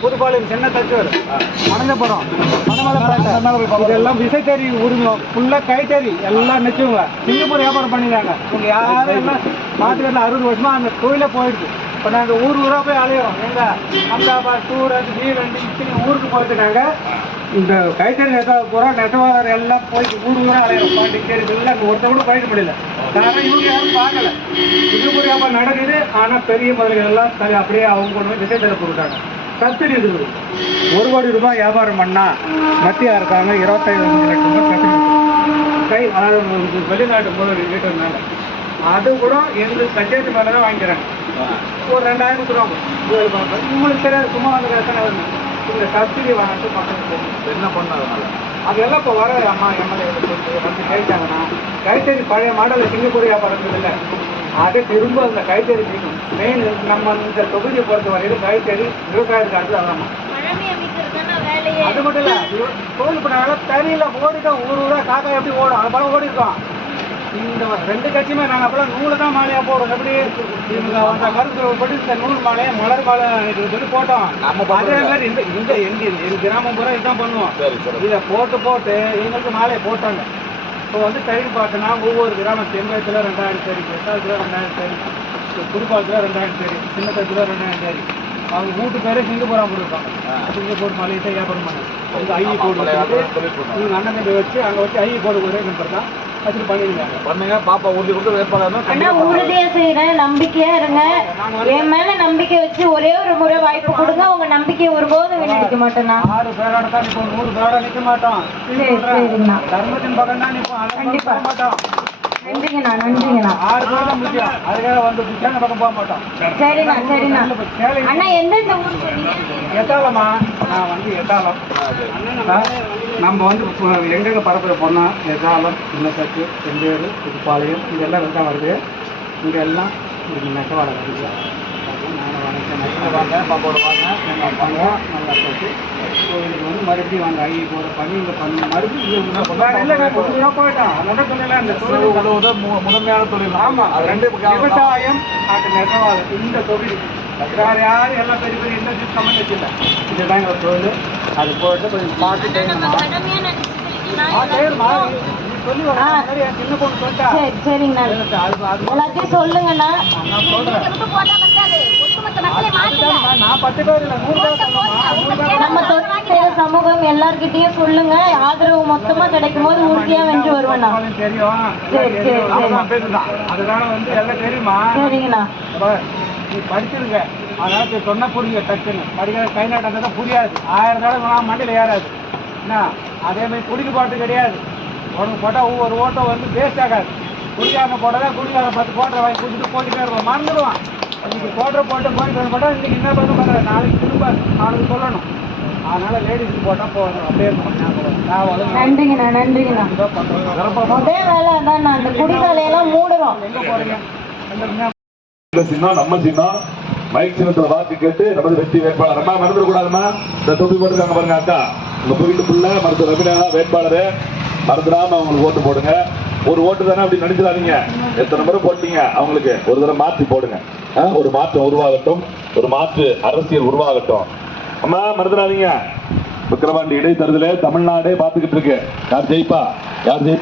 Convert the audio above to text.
புதுப்பாளையம் சென்னை தச்சுவர் மணந்தபுரம் மணமலை இதெல்லாம் விசைத்தறி உரிமை ஃபுல்லாக கைத்தறி எல்லாம் நிச்சயங்க சிங்கப்பூர் வியாபாரம் பண்ணிடுறாங்க இவங்க யாரும் எல்லாம் மாட்டுக்கட்டில் அறுபது வருஷமாக அந்த தொழிலே போயிடுச்சு இப்போ நாங்கள் ஊர் ஊராக போய் அலையிறோம் எங்க அஹமதாபாத் சூரத் வீரண்டி இத்தனை ஊருக்கு போயிட்டு நாங்கள் இந்த கைத்தறி நெசவாக பூரா நெசவாளர் எல்லாம் போயிட்டு ஊர் ஊராக அலையிற பாண்டிச்சேரி எல்லாம் ஒருத்த கூட போயிட முடியல காரணம் இவங்க யாரும் பார்க்கல. சிங்கப்பூர் வியாபாரம் நடக்குது ஆனால் பெரிய முதல்கள் எல்லாம் தலை அப்படியே அவங்க கொண்டு போய் திசை தர போட்டாங்க சப்சிடி இருக்குது. ஒரு கோடி ரூபாய் வியாபாரம் பண்ணால் மத்திய அரசாங்க இருபத்தைந்து லட்சம் ரூபாய் சப்சிடி கை அதாவது வெளிநாட்டு முதல் வீட்டுனால அது கூட எங்களுக்கு பஞ்சாயத்து மேலே தான் வாங்கிக்கிறாங்க. ஒரு ரெண்டாயிரம் கொடுக்குறாங்க உங்களுக்கு தெரியாது சும்மா வந்து எத்தனை இந்த சப்சிடி வாங்கிட்டு போகணும். என்ன பண்ணாதனால அதெல்லாம் இப்போ வர அம்மா எம்எல்ஏ வந்து கேட்டாங்கன்னா கைத்தறி பழைய மாடல் சிங்கப்பூர் வியாபாரம் இல்லை அதை திரும்ப அந்த கைத்தறி மீண்டும் மெயின் நம்ம இந்த தொகுதியை பொறுத்த வரையிலும் கைத்தறி விவசாயத்துக்கு அடுத்து அதாம்மா. பழமை அமைக்கிறதுதானே வேலையே? அது மட்டும் இல்லை கோவில் பண்ணால தறியில் ஓடிட்டோம் ஊர் ஊரா காக்கா எப்படி ஓடும்? அது போல ஓடி இருக்கோம் இந்த ரெண்டு கட்சியுமே நாங்கள் அப்பெல்லாம் நூலை தான் மாலையாக போடுறோம் எப்படி? இவங்க அந்த கருத்து படி இந்த நூல் மாலையை மலர் மாலை சொல்லி போட்டோம். நம்ம அதே மாதிரி இந்த இந்த எங்க எங்க கிராமம் பூரா இதுதான் பண்ணுவோம். இதை போட்டு போட்டு எங்களுக்கு மாலையை போட்டாங்க. இப்போ வந்து டைம் பார்த்தோன்னா ஒவ்வொரு கிராமம் செம்பயத்தில் ரெண்டாயிரம் சரி பெசாலத்தில் ரெண்டாயிரம் சரி புதுப்பாளத்தில் ரெண்டாயிரம் சரி சின்னத்தத்தில் ரெண்டாயிரம் சரி அவங்க வீட்டு பேரே சிங்கப்பூரா போட்டுருப்பாங்க சிங்கப்பூர் மலேசியா வியாபாரம் பண்ணாங்க. அங்கே கோடு தொழில் பண்ணாங்க. இவங்க அண்ணன் வச்சு அங்கே வச்சு ஐஇ கோடு ஒரே நம்பர் தான். பண்ணுங்க. பாப்பா உறுதி கொடுத்து வேட்பாளர்னா அண்ணா உறுதியா செய்யறேன் நம்பிக்கையா இருங்க. என் மேல நம்பிக்கை வச்சு ஒரே ஒரு முறை வாய்ப்பு கொடுங்க. உங்க நம்பிக்கையை ஒருபோதும் வீணடிக்க மாட்டேண்ணா ஆறு பேரோட தான் நிற்போம் நூறு பேரோட நிற்க மாட்டோம். சரி சரிங்கண்ணா. தர்மத்தின் பக்கம் தான் நிற்போம் போக மாட்டோம். நன்றிங்கண்ணா நன்றிங்கண்ணா ஆறு பேர் முக்கியம் அதுக்காக வந்து புத்தாங்க பக்கம் போக மாட்டோம் சரிண்ணா சரிண்ணா அண்ணா எந்தெந்த ஊர் நான் வந்து எத்தாலம் ஆ, நம்ம வந்து எங்கெங்க பரப்புற போனால் எத்தாலம் இன்னசத்து செம்பேடு புதுப்பாளையம் இதெல்லாம் வெள்ளம் வருது. இங்கே எல்லாம் இங்கே நெசவாடை வருது. நானும் வணக்கம். வாங்க பாப்பாவோட வாங்க. வாங்க நல்லா போட்டு மறுபடியும் வாங்க ஐ போட பண்ணி இங்கே பண்ணி மறுபடியும் இல்லைங்க கொஞ்சம் இந்த உழவு தொழில் முதன்மையான தொழில். ஆமா அது ரெண்டு விவசாயம் அது நெசவாளர் இந்த தொழில். வேற யாரும் எல்லாம் பெரிய பெரிய இந்த சம்மந்தம் இல்லை இதுதான் எங்க தொழில். அது போட்டு கொஞ்சம் பார்த்து அது எல்லாத்தையும் சொல்லுங்கண்ணா. நான் பத்து பேர் இல்லை நூறு பேர் நம்ம தொழில் செய்யற சமூகம் எல்லார்கிட்டயும் சொல்லுங்க. ஆதரவு மொத்தமா கிடைக்கும் போது உறுதியா வென்று வருவேண்ணா. சரி, சரி, சரிங்கண்ணா. படிச்சிருங்க அதனால சொன்னா புரியுங்க டக்குன்னு. படிக்கிற கை நாட்டம் புரியாது. ஆயிரம் தடவை மண்டையில் ஏறாது. என்ன? அதே மாதிரி குடிக்க பாட்டு கிடையாது. உனக்கு போட்டால் ஒவ்வொரு ஓட்டம் வந்து வேஸ்ட் ஆகாது. குடிக்காம போட்டால் குடிக்காத பத்து கோட்டை வாங்கி குடிச்சிட்டு போட்டுட்டே இருப்பான் மறந்துடுவான். இன்னைக்கு கோட்டை போட்டு போயிட்டு போட்டால் இன்னைக்கு என்ன பண்ண பண்ணுறேன் நாளைக்கு திரும்ப நாளைக்கு சொல்லணும். அதனால லேடிஸ்க்கு போட்டால் போகணும் அப்படியே ஞாபகம். நன்றிங்கண்ணா நன்றிங்கண்ணா. முதல் வேலை அதான் அந்த குடிசாலையெல்லாம் மூடுறோம். எங்க இந்த சின்னம் நம்ம சின்னம் மைக் சின்னத்துல வாக்கு கேட்டு நமது வெற்றி வேட்பாளர். அம்மா மறந்துட கூடாதுமா இந்த தொப்பி போட்டுருக்காங்க பாருங்க அக்கா. உங்க வீட்டு புள்ள மருத்துவ ரவினா வேட்பாளர். அவங்களுக்கு ஓட்டு போடுங்க. ஒரு ஓட்டு தானே அப்படி நினைச்சிடாதீங்க எத்தனை முறை போட்டீங்க அவங்களுக்கு? ஒரு தடவை மாற்றி போடுங்க. ஆ, ஒரு மாற்றம் உருவாகட்டும். ஒரு மாற்று அரசியல் உருவாகட்டும். அம்மா மறந்துடாதீங்க. விக்கிரவாண்டி இடைத்தேர்தலே தமிழ்நாடே பார்த்துக்கிட்டு இருக்கு. யார் ஜெயிப்பா? யார் ஜெயிப்பா?